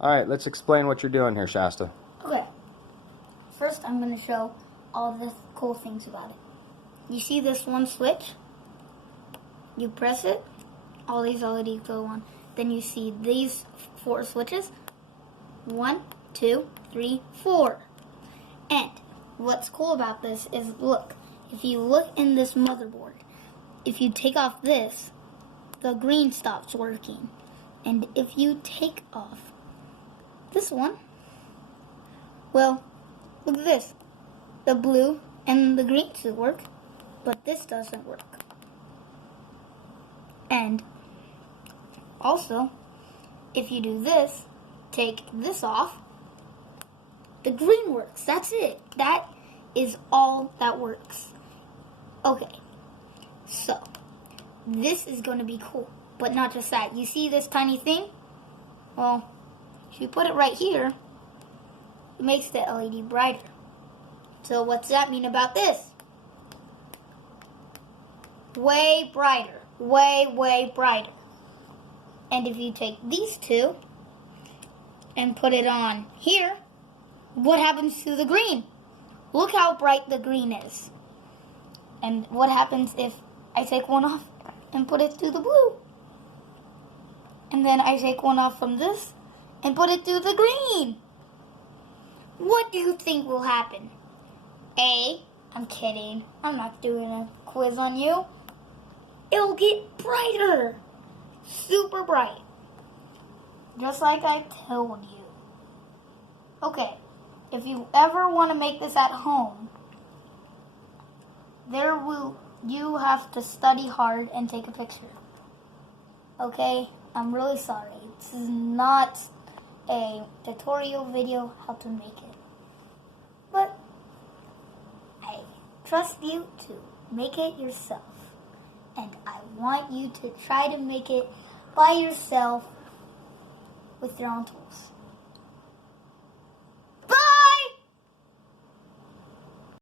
Alright, let's explain what you're doing here, Shasta. Okay. First, I'm going to show all the cool things about it. You see this one switch? You press it, all these LEDs go on. Then you see these 4 switches. 1, 2, 3, 4. And what's cool about this is, look, if you look in this motherboard, if you take off this, the green stops working. And if you take off this one, well, look at this. The blue and the green still work, but this doesn't work. And also, if you do this, take this off, the green works. That's it. That is all that works. Okay, so this is going to be cool, but not just that. You see this tiny thing? Well, if you put it right here, it makes the LED brighter. So what's that mean about this? Way brighter. Way, way brighter. And if you take these two and put it on here, what happens to the green? Look how bright the green is. And what happens if I take one off and put it to the blue? And then I take one off from this and put it to the green. What do you think will happen? A, I'm kidding. I'm not doing a quiz on you. It'll get brighter. Super bright. Just like I told you. Okay, if you ever want to make this at home, you have to study hard and take a picture. Okay, I'm really sorry. This is not a tutorial video how to make it. But I trust you to make it yourself. And I want you to try to make it by yourself with your own tools.